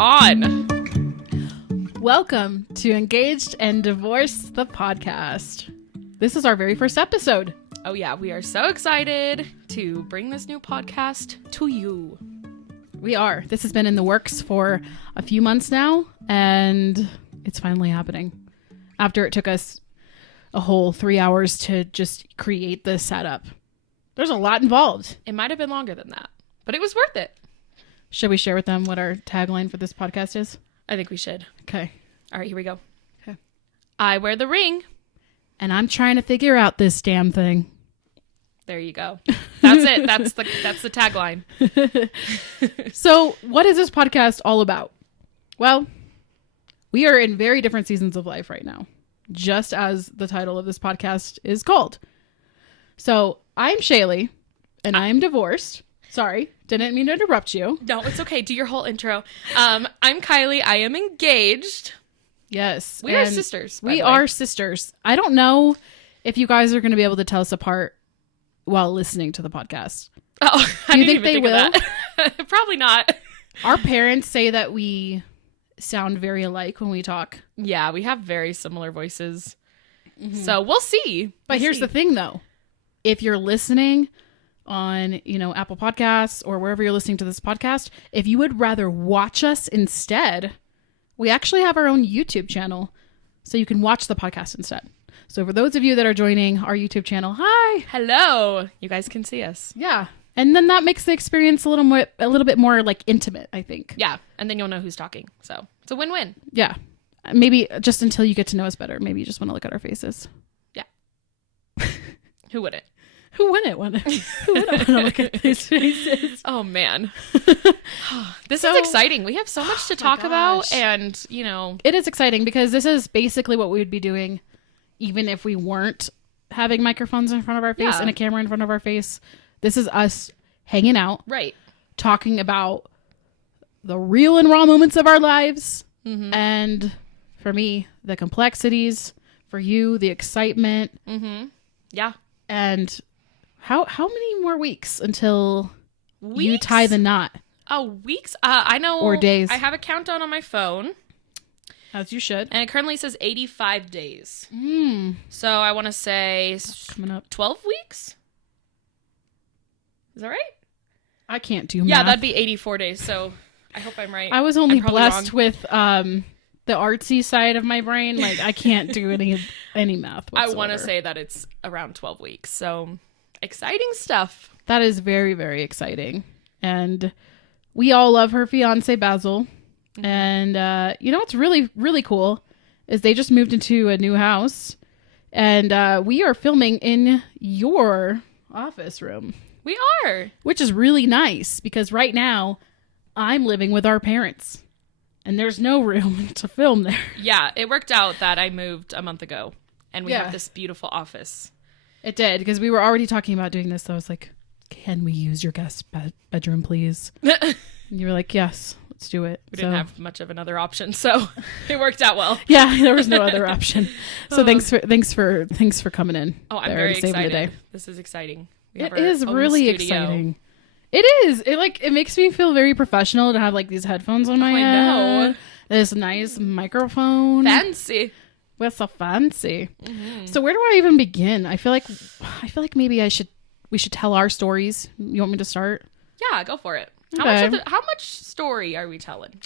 on. Welcome to Engaged and Divorced, the podcast. This is our very first episode. Oh yeah, we are so excited to bring this new podcast to you. We are. This has been in the works for a few months now, and it's finally happening. After it took us a whole 3 hours to just create this setup. There's a lot involved. It might have been longer than that, but it was worth it. Should we share with them what our tagline for this podcast is? I think we should. Okay. All right, here we go. Okay. I wear the ring. And I'm trying to figure out this damn thing. There you go. That's it. That's the tagline. So what is this podcast all about? Well, we are in very different seasons of life right now, just as the title of this podcast is called. So I'm Shaylee, and I'm divorced. Sorry, didn't mean to interrupt you. No, it's okay. Do your whole intro. I'm Kylie. I am engaged. Yes. We are sisters. We are sisters. I don't know if you guys are going to be able to tell us apart while listening to the podcast. Oh, do you think they will? Probably not. Our parents say that we sound very alike when we talk. Yeah, we have very similar voices. Mm-hmm. So we'll see. But here's the thing, though. If you're listening on, Apple Podcasts or wherever you're listening to this podcast, if you would rather watch us instead, we actually have our own YouTube channel, so you can watch the podcast instead. So for those of you that are joining our YouTube channel, hi. Hello. You guys can see us. Yeah. And then that makes the experience a little bit more like intimate, I think. Yeah. And then you'll know who's talking. So it's a win-win. Yeah. Maybe just until you get to know us better. Maybe you just want to look at our faces. Yeah. Who wouldn't? Who wouldn't want to look at these faces? Oh, man. This is exciting. We have so much to talk about. And, It is exciting because this is basically what we would be doing even if we weren't having microphones in front of our face and a camera in front of our face. This is us hanging out. Right. Talking about the real and raw moments of our lives. Mm-hmm. And for me, the complexities. For you, the excitement. Mm-hmm. Yeah. And how many more weeks until you tie the knot? Oh, weeks? I know. Or days. I have a countdown on my phone. As you should. And it currently says 85 days. So I want to say coming up 12 weeks? Is that right? I can't do math. Yeah, that'd be 84 days. So I hope I'm right. I was only blessed with the artsy side of my brain. Like, I can't do any math whatsoever. I want to say that it's around 12 weeks. So exciting stuff. That is very, very exciting. And we all love her fiance, Basil. Mm-hmm. And what's really, really cool is they just moved into a new house. And we are filming in your office room. We are. Which is really nice because right now I'm living with our parents. And there's no room to film there. Yeah, it worked out that I moved a month ago. And we have this beautiful office. It did, because we were already talking about doing this. So I was like, can we use your guest bedroom, please? And you were like, yes, let's do it. We didn't have much of another option, so it worked out well. Yeah, there was no other option. So thanks for coming in. Oh, I'm very excited. The day. This is exciting. It is really exciting. It is. It makes me feel very professional to have like these headphones on my head. I know. This nice microphone. Fancy. We're so fancy. Mm-hmm. So where do I even begin? I feel like maybe we should tell our stories. You want me to start? Yeah, go for it. Okay. How much story are we telling?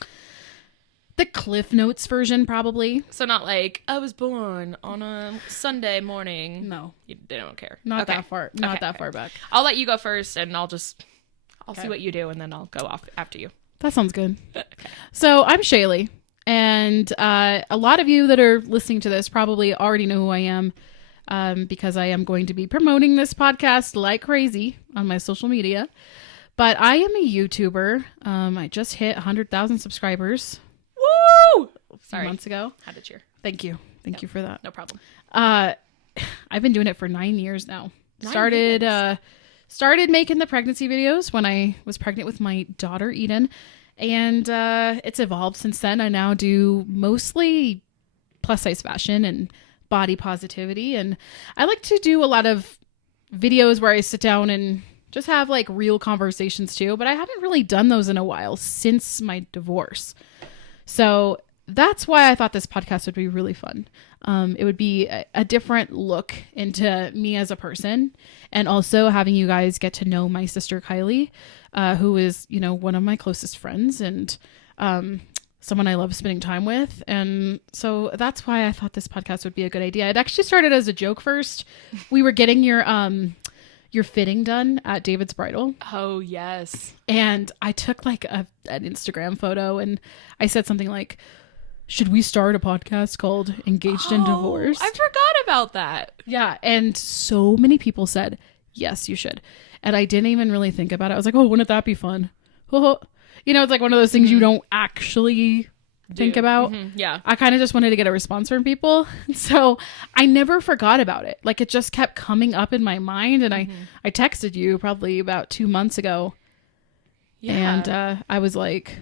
The Cliff Notes version, probably. So not like, I was born on a Sunday morning. No. They don't care. Not that far. Not that far back. I'll let you go first, and I'll see what you do, and then I'll go off after you. That sounds good. Okay. So I'm Shaylee, and a lot of you that are listening to this probably already know who I am, because I am going to be promoting this podcast like crazy on my social media. But I am a YouTuber. I just hit 100,000 subscribers. Woo! Sorry. Months ago. Had to cheer. Thank you. Thank you for that. No problem. I've been doing it for 9 years now. Started making the pregnancy videos when I was pregnant with my daughter, Eden. And it's evolved since then. I now do mostly plus size fashion and body positivity. And I like to do a lot of videos where I sit down and just have like real conversations too. But I haven't really done those in a while since my divorce. So that's why I thought this podcast would be really fun. It would be a different look into me as a person, and also having you guys get to know my sister Kylie, who is, you know, one of my closest friends and someone I love spending time with. And so that's why I thought this podcast would be a good idea. It actually started as a joke first. We were getting your fitting done at David's Bridal. Oh, yes. And I took like an Instagram photo and I said something like, should we start a podcast called Engaged and Divorced? I forgot about that. Yeah. And so many people said, yes, you should. And I didn't even really think about it. I was like, oh, wouldn't that be fun? You know, it's like one of those things you don't actually think about. Yeah. I kind of just wanted to get a response from people. So I never forgot about it. Like it just kept coming up in my mind. And I texted you probably about 2 months ago. Yeah. And I was like,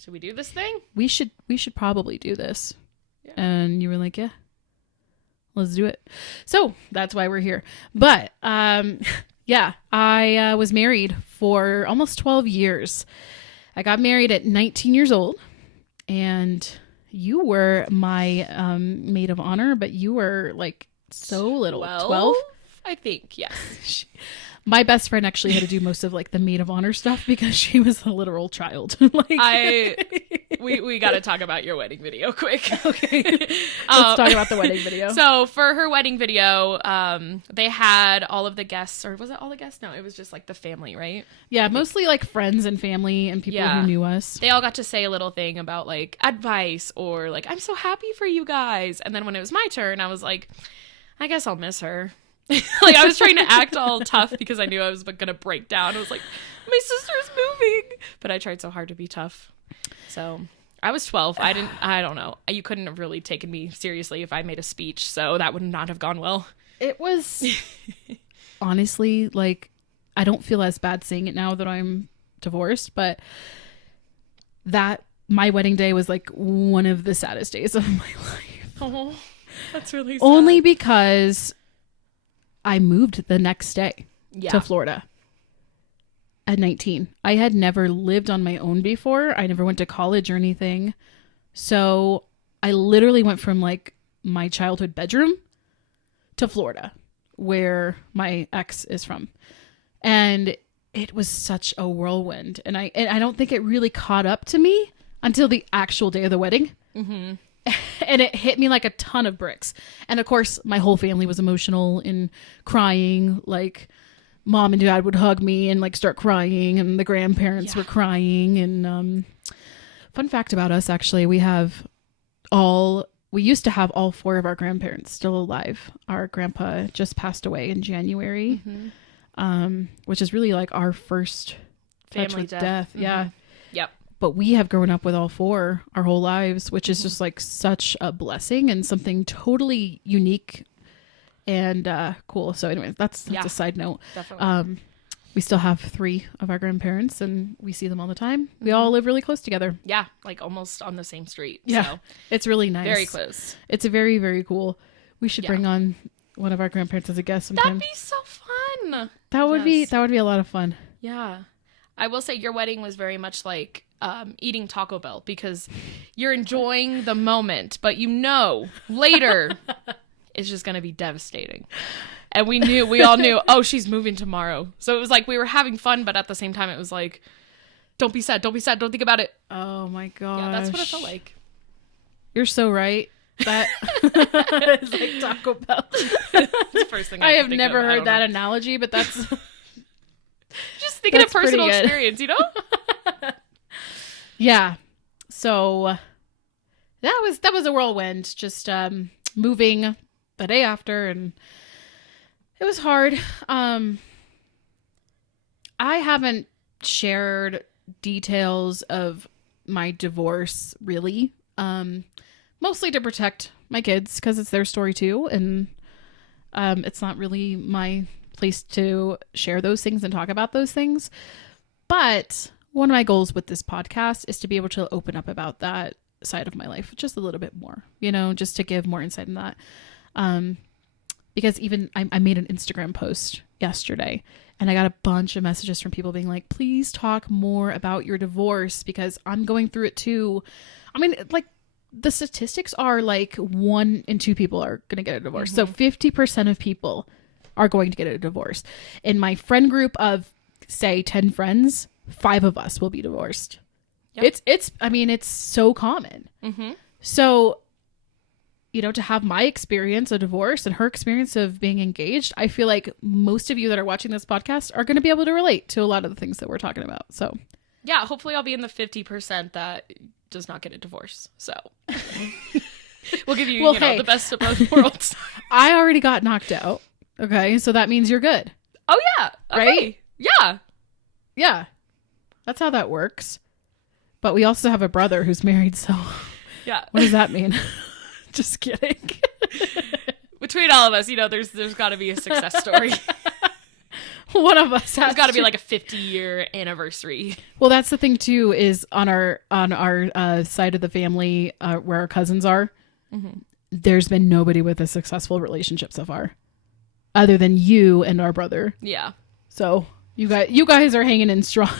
should we do this thing? We should probably do this. Yeah. And you were like, yeah, let's do it. So that's why we're here. But yeah, I was married for almost 12 years. I got married at 19 years old, and you were my maid of honor, but you were like so little. 12? I think, yes. My best friend actually had to do most of like the maid of honor stuff because she was a literal child. We got to talk about your wedding video quick. Okay. Let's talk about the wedding video. So for her wedding video, they had all of the guests, or was it all the guests? No, it was just like the family, right? Yeah, mostly like friends and family and people who knew us. They all got to say a little thing about like advice or like, I'm so happy for you guys. And then when it was my turn, I was like, I guess I'll miss her. Like I was trying to act all tough because I knew I was gonna break down. I was like, my sister's moving, but I tried so hard to be tough. So I was 12. I don't know. You couldn't have really taken me seriously if I made a speech, so that would not have gone well. It was honestly like, I don't feel as bad saying it now that I'm divorced, but that my wedding day was like one of the saddest days of my life. Oh, that's really sad. Only because I moved the next day to Florida at 19. I had never lived on my own before. I never went to college or anything. So I literally went from like my childhood bedroom to Florida, where my ex is from. And it was such a whirlwind. And I don't think it really caught up to me until the actual day of the wedding. Mm-hmm. And it hit me like a ton of bricks. And of course, my whole family was emotional and crying. Like mom and dad would hug me and like start crying, and the grandparents were crying. And fun fact about us, actually, we used to have all 4 of our grandparents still alive. Our grandpa just passed away in January, which is really like our first family death. Mm-hmm. Yeah. Yep. But we have grown up with all 4 our whole lives, which is just like such a blessing and something totally unique and cool. So anyway, that's a side note. Definitely. We still have 3 of our grandparents and we see them all the time. We all live really close together. Yeah, like almost on the same street. Yeah, so. It's really nice. Very close. It's a very, very cool. We should bring on one of our grandparents as a guest sometime. That'd be so fun. That would be a lot of fun. Yeah. I will say your wedding was very much like eating Taco Bell, because you're enjoying the moment, but you know later it's just going to be devastating. And we all knew, oh, she's moving tomorrow. So it was like we were having fun, but at the same time it was like, don't be sad, don't think about it. Oh my gosh. Yeah, that's what it felt like. You're so right. That is like Taco Bell. That's the first thing I have never heard that analogy, but that's just thinking of personal experience, you know? Yeah. So that was a whirlwind, just moving the day after, and it was hard. I haven't shared details of my divorce really, mostly to protect my kids because it's their story too, and it's not really my place to share those things and talk about those things. But one of my goals with this podcast is to be able to open up about that side of my life just a little bit more, just to give more insight in that. Because even I made an Instagram post yesterday, and I got a bunch of messages from people being like, please talk more about your divorce because I'm going through it too. I mean, like, the statistics are like 1 in 2 people are going to get a divorce. So 50% of people are going to get a divorce. In my friend group of, say, 10 friends, 5 of us will be divorced. Yep. It's so common. So, you know, to have my experience of divorce and her experience of being engaged, I feel like most of you that are watching this podcast are going to be able to relate to a lot of the things that we're talking about. So, yeah, hopefully I'll be in the 50% that does not get a divorce. So we'll give you, the best of both worlds. I already got knocked out. Okay. So that means you're good. Oh yeah. Okay. Right? Yeah. Yeah. That's how that works. But we also have a brother who's married. So yeah. What does that mean? Just kidding. Between all of us, there's got to be a success story. One of us has got to be like a 50-year anniversary. Well, that's the thing too, is on our side of the family, where our cousins are, there's been nobody with a successful relationship so far, other than you and our brother. Yeah. So you guys are hanging in strong.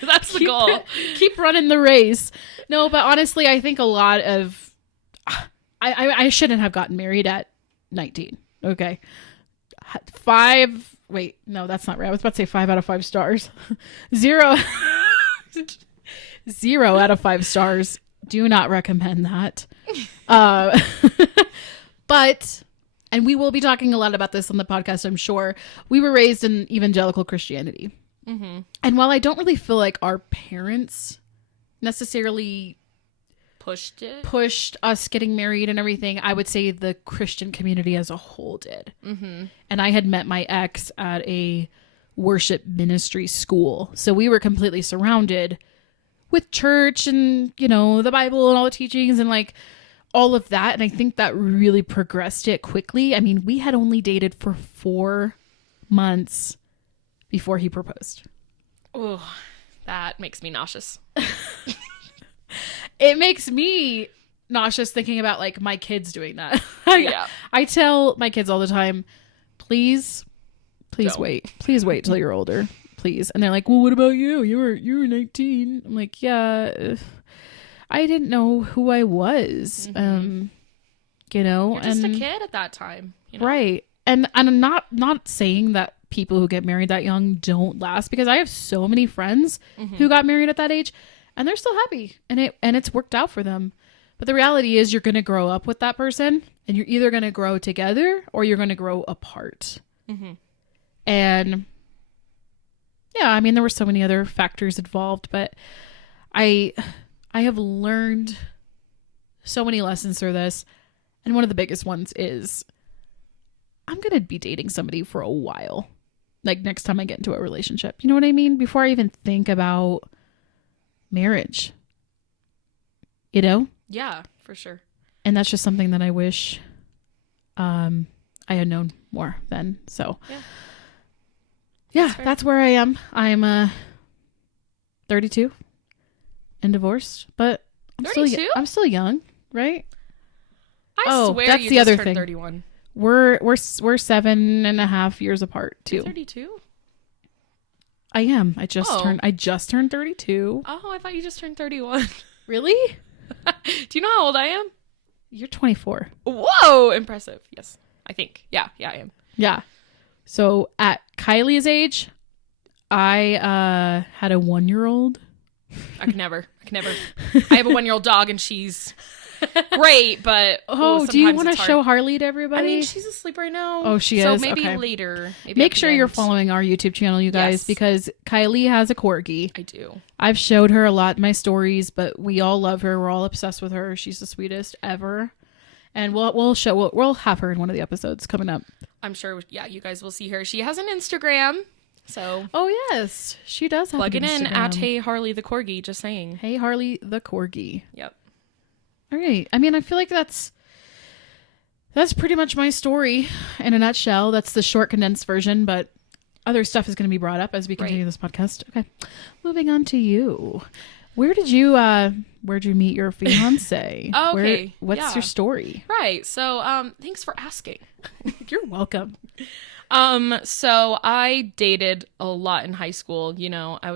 That's the goal. Keep running the race. No, but honestly, I think a lot of I shouldn't have gotten married at 19. Okay. 5. Wait, no, that's not right. I was about to say 5 out of 5 stars. 0 out of 5 stars. Do not recommend that. But, and we will be talking a lot about this on the podcast, I'm sure. We were raised in evangelical Christianity. And while I don't really feel like our parents necessarily pushed us getting married and everything, I would say the Christian community as a whole did. And I had met my ex at a worship ministry school, so we were completely surrounded with church and the Bible and all the teachings and like all of that, and I think that really progressed it quickly. I mean, we had only dated for 4 months before he proposed. Oh, that makes me nauseous. It makes me nauseous thinking about like my kids doing that. Yeah. I tell my kids all the time, please wait. Please wait till you're older. Please. And they're like, well, what about you? You were 19. I'm like, yeah, I didn't know who I was. You're just a kid at that time. Right. And I'm not saying that people who get married that young don't last, because I have so many friends who got married at that age and they're still happy and it's worked out for them. But the reality is you're going to grow up with that person and you're either going to grow together or you're going to grow apart. And yeah, I mean, there were so many other factors involved, but I have learned so many lessons through this. And one of the biggest ones is I'm going to be dating somebody for a while. Like next time I get into a relationship, you know what I mean? Before I even think about marriage, Yeah, for sure. And that's just something that I wish I had known more then. So yeah, that's where I am. I'm 32 and divorced, but I'm still young, right? I swear that's you the just other turned thing. 31. We're 7.5 years apart too. You're 32? I am. I just turned 32. Oh, I thought you just turned 31. Really? Do you know how old I am? You're 24. Whoa, impressive. Yes, I think. Yeah, I am. Yeah. So at Kylie's age, I had a 1-year-old. I could never. I have a 1-year-old dog and she's great, but do you want to show Harley to everybody? I mean, she's asleep right now. Oh, she so is? So maybe okay. later. Maybe make sure you're following our YouTube channel, you guys, because Kylie has a corgi. I do. I've showed her a lot in my stories, but we all love her. We're all obsessed with her. She's the sweetest ever. And we'll have her in one of the episodes coming up. I'm sure. Yeah, you guys will see her. She has an Instagram. So yes, she does have plug an it in Instagram. at Hey Harley the Corgi. Just saying. Hey Harley the Corgi. Yep. All right. I mean, I feel like that's pretty much my story in a nutshell. That's the short, condensed version, but other stuff is going to be brought up as we continue this podcast. Okay. Moving on to you. Where'd you meet your fiance? Oh, okay. What's your story? Right. So, thanks for asking. You're welcome. So I dated a lot in high school. You know, I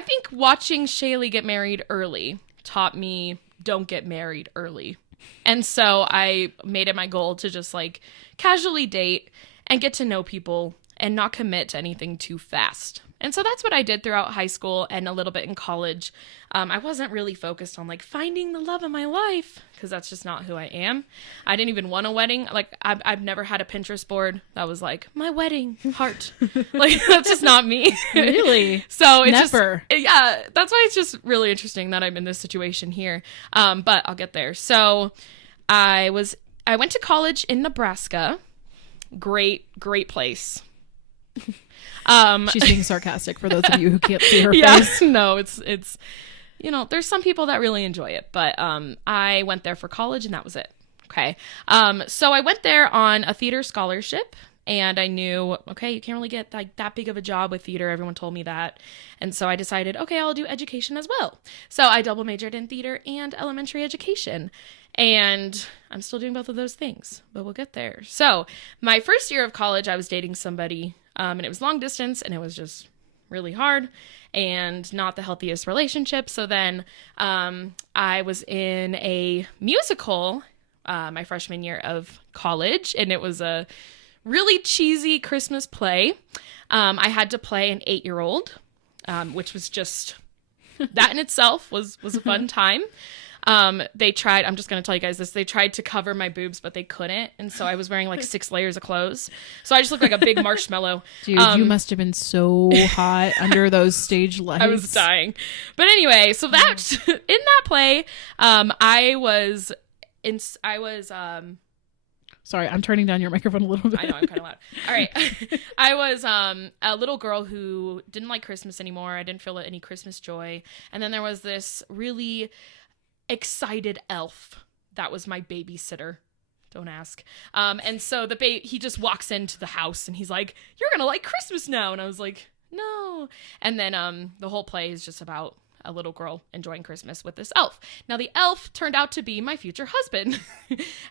think watching Shaylee get married early taught me don't get married early. And so I made it my goal to just like casually date and get to know people and not commit to anything too fast. And so that's what I did throughout high school and a little bit in college. I wasn't really focused on like finding the love of my life because that's just not who I am. I didn't even want a wedding. Like I've never had a Pinterest board that was like my wedding heart. Like that's just not me. Really? So it's never. Yeah, that's why it's just really interesting that I'm in this situation here. But I'll get there. So I went to college in Nebraska. Great place. She's being sarcastic for those of you who can't see her yeah, face. No, it's you know, there's some people that really enjoy it, but I went there for college and that was it. Okay. So I went there on a theater scholarship and I knew, okay, you can't really get like that big of a job with theater. Everyone told me that. And so I decided, okay, I'll do education as well. So I double majored in theater and elementary education. And I'm still doing both of those things, but we'll get there. So my first year of college, I was dating somebody and it was long distance and it was just really hard and not the healthiest relationship. So then I was in a musical my freshman year of college and it was a really cheesy Christmas play. I had to play an 8-year-old, which was just, that in itself was a fun time. They tried, I'm just going to tell you guys this, they tried to cover my boobs, but they couldn't. And so I was wearing like 6 layers of clothes. So I just looked like a big marshmallow. Dude, you must have been so hot under those stage lights. I was dying. But anyway, so that, in that play, Sorry, I'm turning down your microphone a little bit. I know, I'm kind of loud. All right. I was a little girl who didn't like Christmas anymore. I didn't feel any Christmas joy. And then there was this really excited elf that was my babysitter. Don't ask. And so he just walks into the house and he's like, "You're gonna like Christmas now." And I was like, "No." And then the whole play is just about a little girl enjoying Christmas with this elf. Now the elf turned out to be my future husband.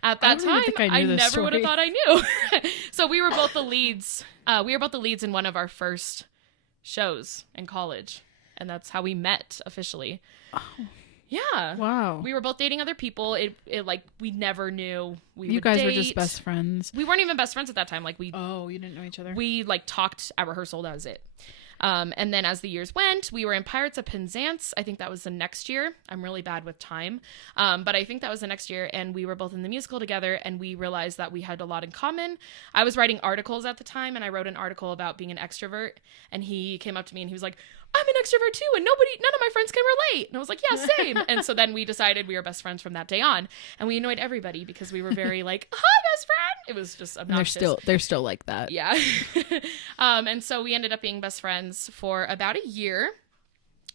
At that time, I never would have thought I knew. So we were both the leads. We were both the leads in one of our first shows in college, and that's how we met officially. Oh. Yeah. Wow. We were both dating other people. It like we never knew we would date. You guys were just best friends. We weren't even best friends at that time. Oh, you didn't know each other? We like talked at rehearsal. That was it. And then as the years went, we were in Pirates of Penzance. I think that was the next year. I'm really bad with time. But I think that was the next year. And we were both in the musical together and we realized that we had a lot in common. I was writing articles at the time and I wrote an article about being an extrovert. And he came up to me and he was like, "I'm an extrovert too. And none of my friends can relate." And I was like, "Yeah, same." And so then we decided we were best friends from that day on. And we annoyed everybody because we were very like, "Hi, best friend." It was just obnoxious. And they're still like that. Yeah. And so we ended up being best friends for about a year.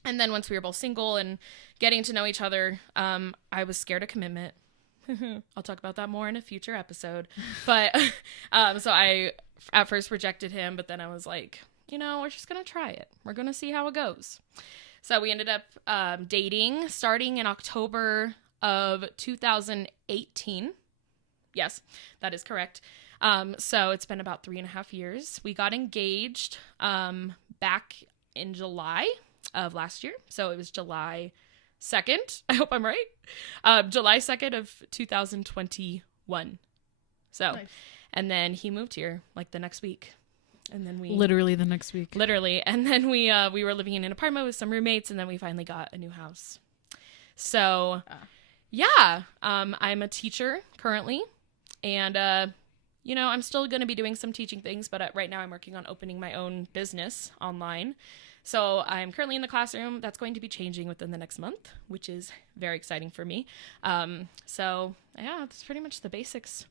And then once we were both single and getting to know each other, I was scared of commitment. I'll talk about that more in a future episode. But so I at first rejected him, but then I was like, you know, we're just going to try it. We're going to see how it goes. So we ended up dating starting in October of 2018. Yes, that is correct. So it's been about 3.5 years. We got engaged back in July of last year. So it was July 2nd. I hope I'm right. July 2nd of 2021. So, nice. And then he moved here like the next week. And then literally the next week. Literally. And then we were living in an apartment with some roommates and then we finally got a new house. So yeah, I'm a teacher currently and, you know, I'm still going to be doing some teaching things, but right now I'm working on opening my own business online. So I'm currently in the classroom. That's going to be changing within the next month, which is very exciting for me. So yeah, that's pretty much the basics.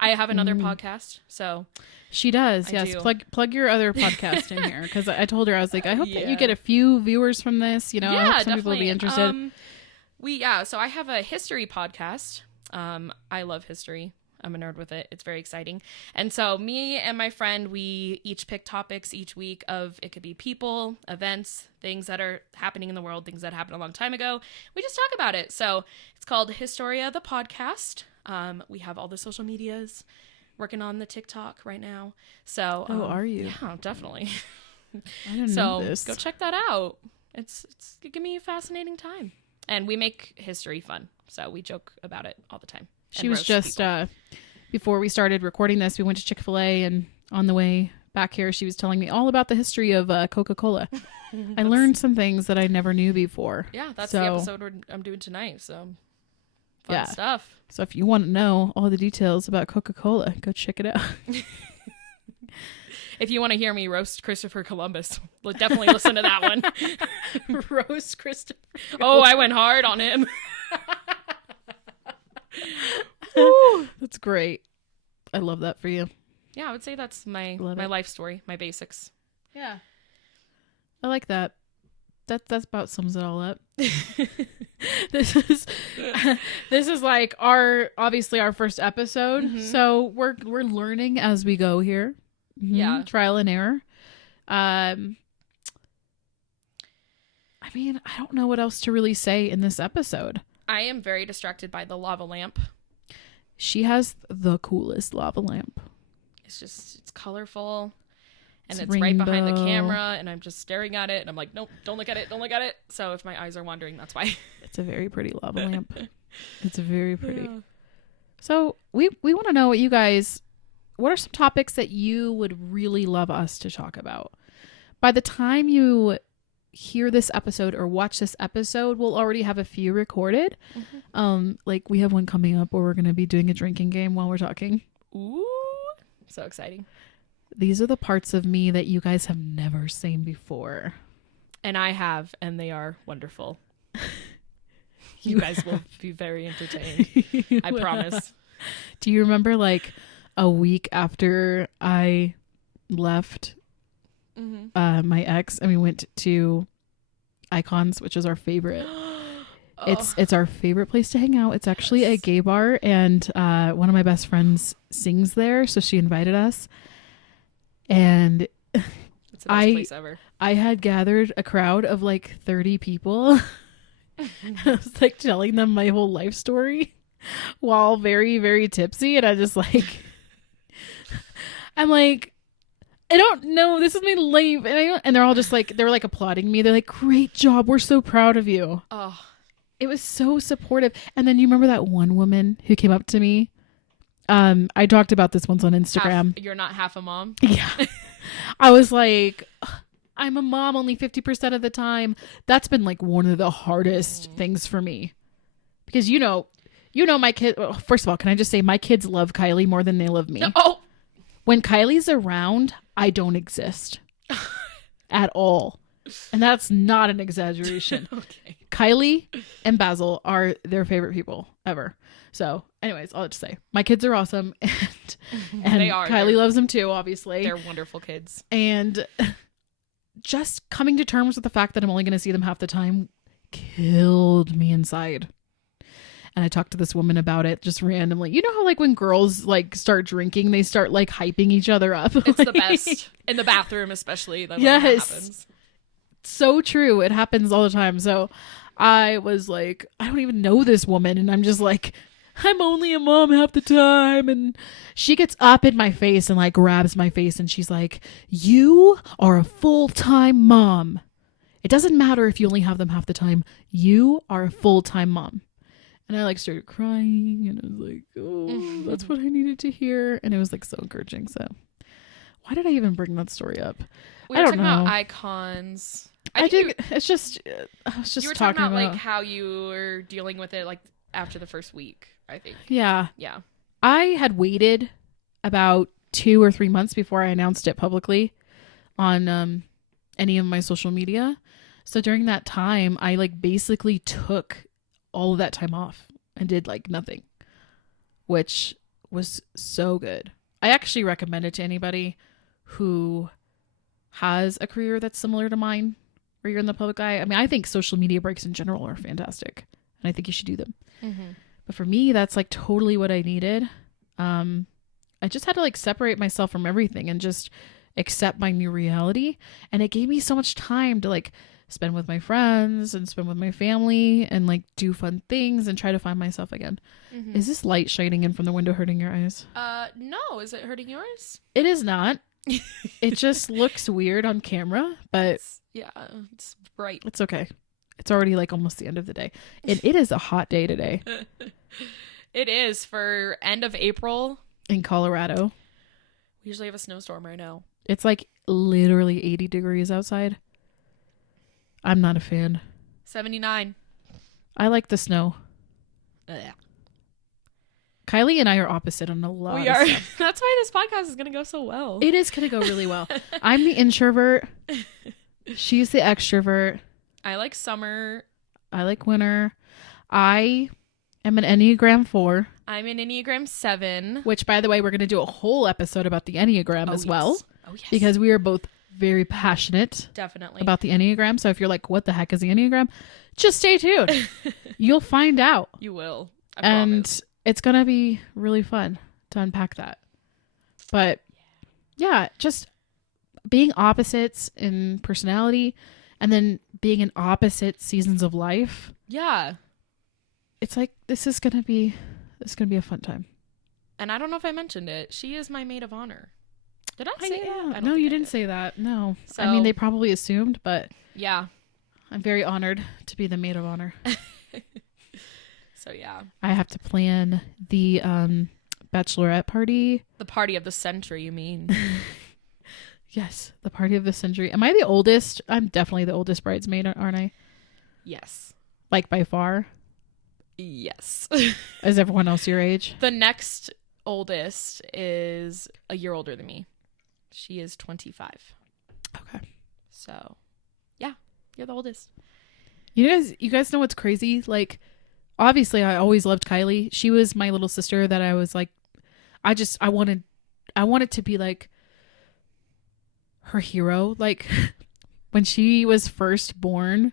I have another podcast, so she does. Yes, plug your other podcast in here because I told her I was like, I hope that you get a few viewers from this. You know, I hope some people will be interested. So I have a history podcast. I love history. I'm a nerd with it. It's very exciting. And so me and my friend, we each pick topics each week of, it could be people, events, things that are happening in the world, things that happened a long time ago. We just talk about it. So it's called Historia the Podcast. We have all the social medias, working on the TikTok right now. So are you? Yeah, definitely. I didn't know this. Go check that out. It's give me a fascinating time. And we make history fun. So we joke about it all the time. She was just, before we started recording this, we went to Chick-fil-A, and on the way back here, she was telling me all about the history of Coca-Cola. I learned some things that I never knew before. Yeah, that's the episode I'm doing tonight. So fun stuff. So if you want to know all the details about Coca-Cola, go check it out. If you want to hear me roast Christopher Columbus, definitely listen to that one. Roast Christopher Columbus. Oh, I went hard on him. Ooh, that's great. I love that for you. Yeah, I would say that's my life story, my basics. Yeah. I like that. That's about sums it all up. This is like our first episode. Mm-hmm. So we're learning as we go here. Mm-hmm. Yeah. Trial and error. I mean, I don't know what else to really say in this episode. I am very distracted by the lava lamp. She has the coolest lava lamp. It's colorful. And it's rainbow. Right behind the camera, and I'm just staring at it, and I'm like, nope, don't look at it. So if my eyes are wandering, that's why. It's a very pretty lava lamp. It's very pretty. Yeah. So we want to know what are some topics that you would really love us to talk about? By the time you hear this episode or watch this episode, we'll already have a few recorded. Mm-hmm. Like we have one coming up where we're going to be doing a drinking game while we're talking. Ooh, so exciting. These are the parts of me that you guys have never seen before. And I have, and they are wonderful. You guys will be very entertained. I promise. Do you remember like a week after I left my ex and we went to Icons, which is our favorite. It's our favorite place to hang out. It's actually a gay bar, and one of my best friends sings there, so she invited us. And it's the best place ever. I had gathered a crowd of like 30 people. And I was like telling them my whole life story while very, very tipsy. And I just like, I'm like, I don't know. This is my life. And they're all just like, they're like applauding me. They're like, great job. We're so proud of you. Oh, it was so supportive. And then you remember that one woman who came up to me? I talked about this once on Instagram. You're not half a mom? Yeah. I was like, I'm a mom only 50% of the time. That's been like one of the hardest things for me. Because you know my kid. Well, first of all, can I just say my kids love Kylie more than they love me? No. Oh. When Kylie's around, I don't exist at all. And that's not an exaggeration. Okay. Kylie and Basil are their favorite people ever. So anyways, I'll just say my kids are awesome, and they are. Kylie loves them too, obviously. They're wonderful kids. And just coming to terms with the fact that I'm only going to see them half the time killed me inside. And I talked to this woman about it just randomly. You know how like when girls like start drinking, they start like hyping each other up. It's the best. In the bathroom especially. Yes. That happens. So true. It happens all the time. So I was like, I don't even know this woman. And I'm just like, I'm only a mom half the time. And she gets up in my face and like grabs my face. And she's like, you are a full-time mom. It doesn't matter if you only have them half the time. You are a full-time mom. And I like started crying. And I was like, oh, that's what I needed to hear. And it was like so encouraging. So why did I even bring that story up? We were talking about icons. I was just you were talking about like how you were dealing with it like after the first week, I think. Yeah. Yeah. I had waited about 2 or 3 months before I announced it publicly on any of my social media. So during that time, I like basically took all of that time off and did like nothing, which was so good. I actually recommend it to anybody who has a career that's similar to mine, where you're in the public eye. I mean, I think social media breaks in general are fantastic, and I think you should do them. Mm-hmm. But for me, that's like totally what I needed. I just had to like separate myself from everything and just accept my new reality. And it gave me so much time to like spend with my friends and spend with my family and like do fun things and try to find myself again. Mm-hmm. Is this light shining in from the window hurting your eyes? No. Is it hurting yours? It is not. It just looks weird on camera, but it's bright. it's okay. It's already like almost the end of the day. And it is a hot day today. It is for end of April. In Colorado. We usually have a snowstorm right now. It's like literally 80 degrees outside. I'm not a fan. 79. I like the snow. Yeah. Kylie and I are opposite on a lot We of are. stuff. That's why this podcast is going to go so well. It is going to go really well. I'm the introvert. She's the extrovert. I like summer. I like winter. I am an Enneagram 4. I'm an Enneagram 7. Which, by the way, we're going to do a whole episode about the Enneagram as well. Oh, yes. Because we are both very passionate Definitely about the Enneagram. So if you're like, what the heck is the Enneagram? Just stay tuned. You'll find out. You will. I and promise. It's going to be really fun to unpack that. But yeah, just being opposites in personality and then being in opposite seasons of life. Yeah. It's like, this is going to be a fun time. And I don't know if I mentioned it. She is my maid of honor. Did I say that? I don't No, think you I didn't did. say that. No. So, I mean, they probably assumed, but yeah. I'm very honored to be the maid of honor. So, yeah. I have to plan the bachelorette party. The party of the century, you mean? Yes, the party of the century. Am I the oldest? I'm definitely the oldest bridesmaid, aren't I? Yes. Like by far? Yes. Is everyone else your age? The next oldest is a year older than me. She is 25. Okay. So, yeah, you're the oldest. You guys know what's crazy? Like, obviously, I always loved Kylie. She was my little sister that I was like, I wanted to be like her hero. Like, when she was first born,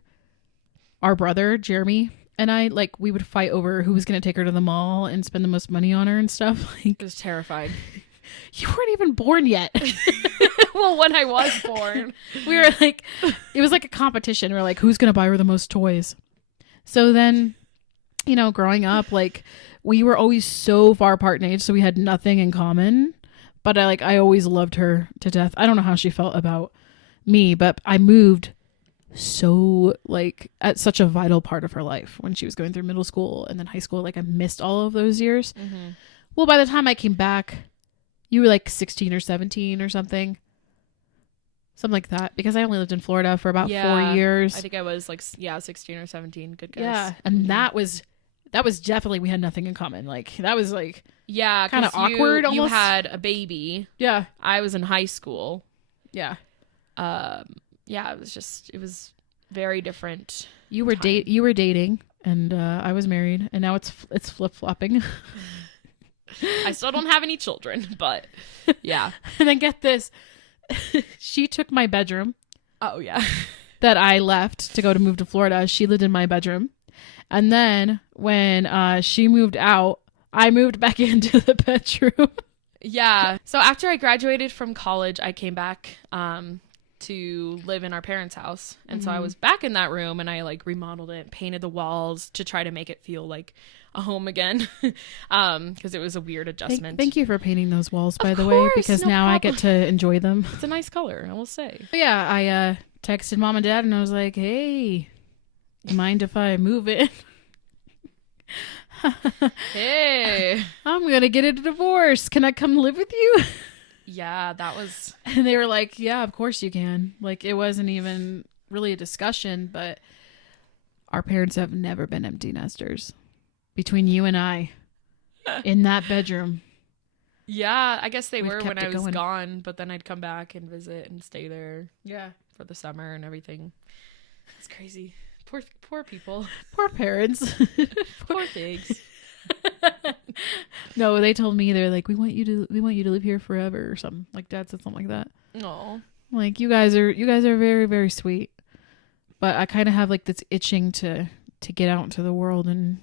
our brother, Jeremy, and I, like, we would fight over who was going to take her to the mall and spend the most money on her and stuff. Like, I was terrified. you weren't even born yet. Well, when I was born. We were like, it was like a competition. We were like, who's going to buy her the most toys? So then, you know, growing up, like, we were always so far apart in age, so we had nothing in common. But I always loved her to death. I don't know how she felt about me, but I moved so, like, at such a vital part of her life when she was going through middle school and then high school. Like, I missed all of those years. Mm-hmm. Well, by the time I came back, you were like 16 or 17 or something like that, because I only lived in Florida for about 4 years. I think I was like, 16 or 17. Good guess. Yeah. And that was definitely, we had nothing in common. Like, that was like, yeah, kind of awkward You almost. had a baby. Yeah. I was in high school. Yeah. Yeah, it was very different. You were time. you were dating, and I was married, and now it's flip-flopping. I still don't have any children, but yeah. And then get this. She took my bedroom Oh, yeah. that I left to move to Florida. She lived in my bedroom. And then when she moved out, I moved back into the bedroom. Yeah. So after I graduated from college, I came back to live in our parents' house. And so I was back in that room, and I like remodeled it, painted the walls to try to make it feel like a home again. Because it was a weird adjustment. Thank you for painting those walls, by Of the way, course, because no now I problem. get to enjoy them. It's a nice color, I will say. But yeah, I texted mom and dad, and I was like, hey, mind if I move in? Hey. I'm going to get a divorce. Can I come live with you? Yeah, that was... And they were like, yeah, of course you can. Like, it wasn't even really a discussion, but our parents have never been empty nesters. Between you and I, in that bedroom. Yeah, I guess they We've were kept when I it was going. gone, but then I'd come back and visit and stay there Yeah. for the summer and everything. It's crazy. Poor people. Poor parents. Poor pigs. No, they told me, they're like, we want you to live here forever or something. Like, dad said something like that. No. Like, you guys are very, very sweet. But I kind of have like this itching to get out into the world and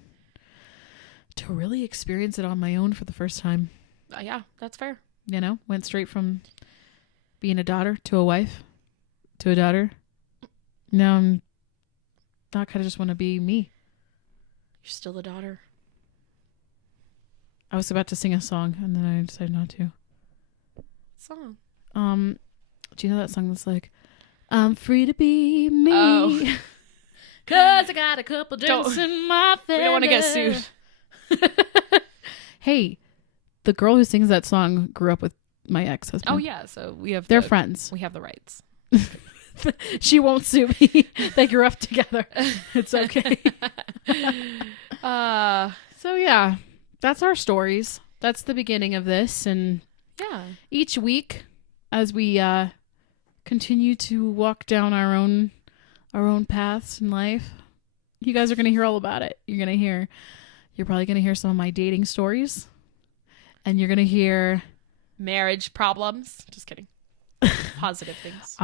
to really experience it on my own for the first time. Yeah, that's fair. You know, went straight from being a daughter to a wife to a daughter. Now I'm not kind of just want to be me. You're still a daughter. I was about to sing a song and then I decided not to. Song. Do you know that song that's like, I'm free to be me. Oh. Cause I got a couple drinks in my feather. We don't want to get sued. Hey, the girl who sings that song grew up with my ex-husband. Oh yeah, so we have They're friends. We have the rights. She won't sue me. They grew up together. It's okay. So yeah, that's our stories. That's the beginning of this, and yeah, each week as we continue to walk down our own paths in life, you guys are going to hear all about it. You're probably going to hear some of my dating stories, and you're going to hear marriage problems. Just kidding. Positive things.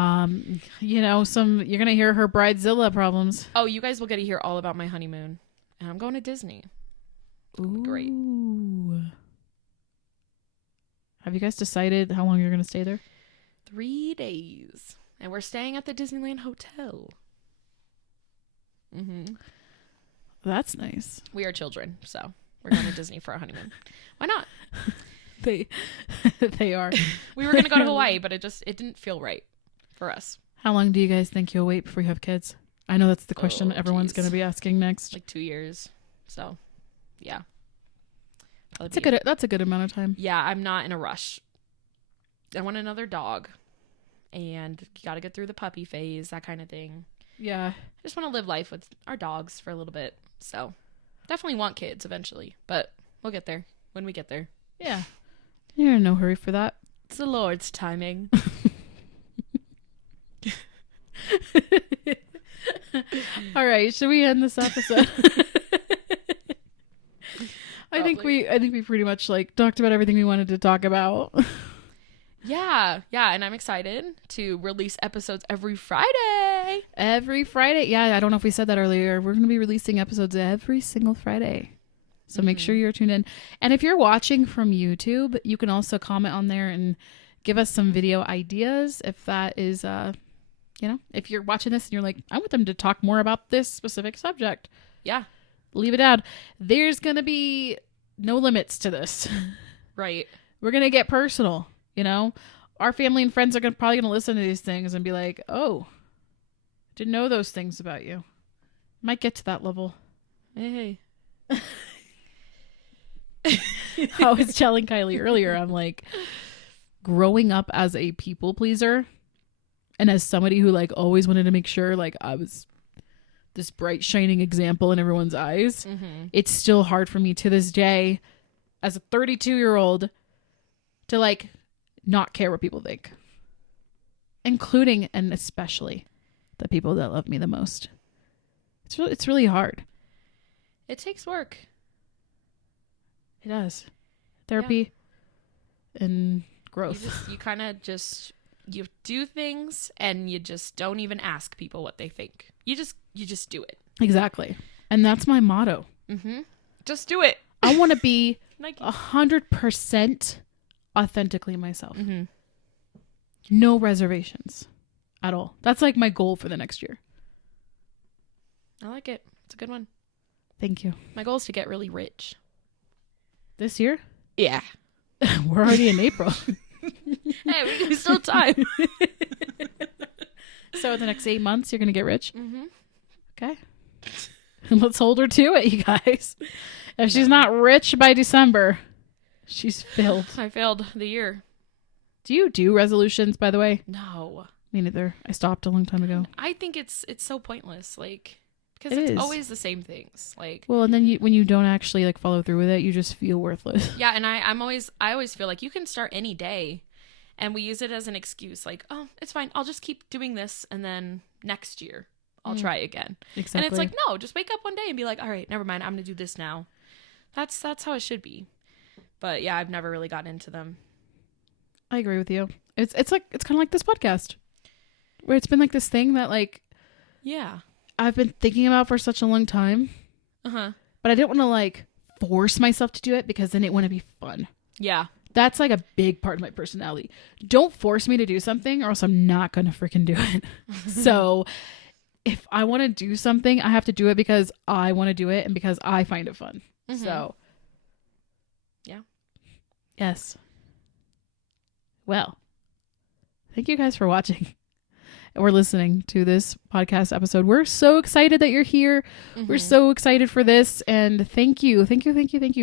You're going to hear her bridezilla problems. Oh, you guys will get to hear all about my honeymoon. And I'm going to Disney. Ooh. Great. Have you guys decided how long you're going to stay there? 3 days. And we're staying at the Disneyland Hotel. Mm-hmm. That's nice. We are children, so we're going to Disney for our honeymoon. Why not? They are. We were going to go to Hawaii, but it didn't feel right for us. How long do you guys think you'll wait before you have kids? I know that's the question everyone's going to be asking next. Like 2 years. So, yeah. That's a good amount of time. Yeah, I'm not in a rush. I want another dog. And you got to get through the puppy phase, that kind of thing. Yeah. I just want to live life with our dogs for a little bit. So, definitely want kids eventually. But we'll get there when we get there. Yeah. You're in no hurry for that. It's the Lord's timing. All right, should we end this episode? I think we pretty much talked about everything we wanted to talk about. Yeah, and I'm excited to release episodes every Friday. Every Friday. Yeah, I don't know if we said that earlier. We're going to be releasing episodes every single Friday. So make sure you're tuned in. And if you're watching from YouTube, you can also comment on there and give us some video ideas. If that is, if you're watching this and you're like, I want them to talk more about this specific subject. Yeah. Leave it out. There's going to be no limits to this. Right. We're going to get personal, Our family and friends are probably going to listen to these things and be like, oh, didn't know those things about you. Might get to that level. Hey. I was telling Kylie earlier, I'm like, growing up as a people pleaser and as somebody who always wanted to make sure I was this bright shining example in everyone's eyes. Mm-hmm. It's still hard for me to this day as a 32-year-old to not care what people think, including and especially the people that love me the most. It's really hard. It takes work. It does. Therapy and growth. You kind of you do things and you just don't even ask people what they think. You just do it. Exactly. And that's my motto. Mm-hmm. Just do it. I want to be 100% authentically myself. Mm-hmm. No reservations at all. That's my goal for the next year. I like it. It's a good one. Thank you. My goal is to get really rich. This year? Yeah. We're already in April. Hey, we still have time. So in the next 8 months, you're going to get rich? Mm-hmm. Okay. Let's hold her to it, you guys. If she's not rich by December, she's failed. I failed the year. Do you do resolutions, by the way? No. Me neither. I stopped a long time ago. I think it's so pointless. Because it's always the same things. Well, and then when you don't actually follow through with it, you just feel worthless. Yeah, and I always feel like you can start any day, and we use it as an excuse. Oh, it's fine. I'll just keep doing this, and then next year I'll try again. Exactly. And it's no, just wake up one day and be like, all right, never mind. I'm gonna do this now. That's how it should be. But yeah, I've never really gotten into them. I agree with you. It's kind of like this podcast, where it's been this thing that yeah. I've been thinking about for such a long time. Uh-huh. But I didn't want to force myself to do it because then it wouldn't be fun. Yeah. That's like a big part of my personality. Don't force me to do something or else I'm not going to freaking do it. So if I want to do something, I have to do it because I want to do it and because I find it fun. So yeah. Yes. Well, thank you guys for watching or listening to this podcast episode. We're so excited that you're here. We're so excited for this. And thank you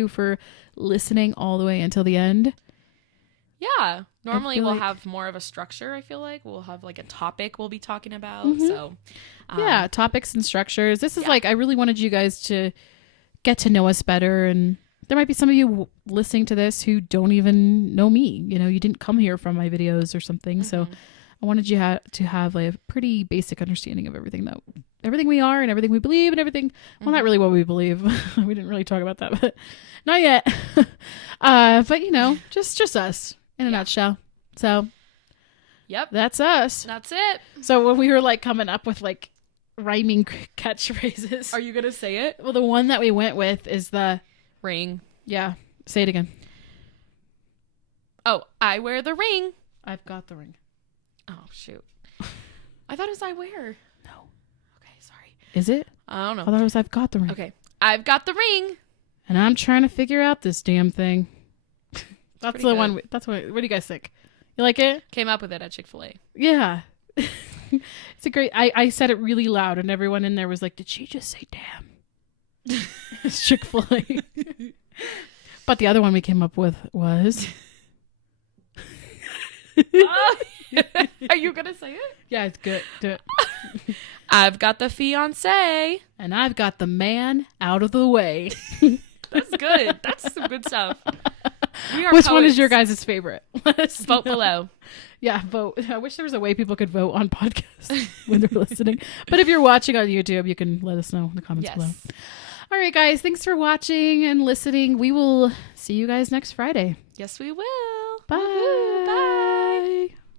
for listening all the way until the end. Yeah. Normally we'll have more of a structure, I feel like. We'll have like a topic we'll be talking about. So yeah, topics and structures. This is like, I really wanted you guys to get to know us better. And there might be some of you listening to this who don't even know me. You know, you didn't come here from my videos or something. So I wanted you to have like a pretty basic understanding of everything we are and everything we believe and everything. Well, not really what we believe. We didn't really talk about that, but not yet. But you know, just us in a nutshell. So yep, that's us. That's it. So when we were like coming up with like rhyming catchphrases, are you going to say it? Well, the one that we went with is the ring. Yeah. Say it again. Oh, I wear the ring. I've got the ring. Oh, shoot. I thought it was I wear. No. Okay, sorry. Is it? I don't know. I thought it was I've got the ring. Okay. I've got the ring. And I'm trying to figure out this damn thing. That's the good. one. What do you guys think? You like it? Came up with it at Chick-fil-A. Yeah. It's a great... I said it really loud and everyone in there was like, did she just say damn? It's Chick-fil-A. But the other one we came up with was... Are you gonna say it? Yeah, it's good. Do it. I've got the fiance. And I've got the man out of the way. That's good. That's some good stuff. We are Which poets. one is your guys' favorite? Let us Vote know. below. Yeah, vote. I wish there was a way people could vote on podcasts when they're listening. But if you're watching on YouTube, you can let us know in the comments below. All right, guys. Thanks for watching and listening. We will see you guys next Friday. Yes, we will. Bye. Woo-hoo. Bye.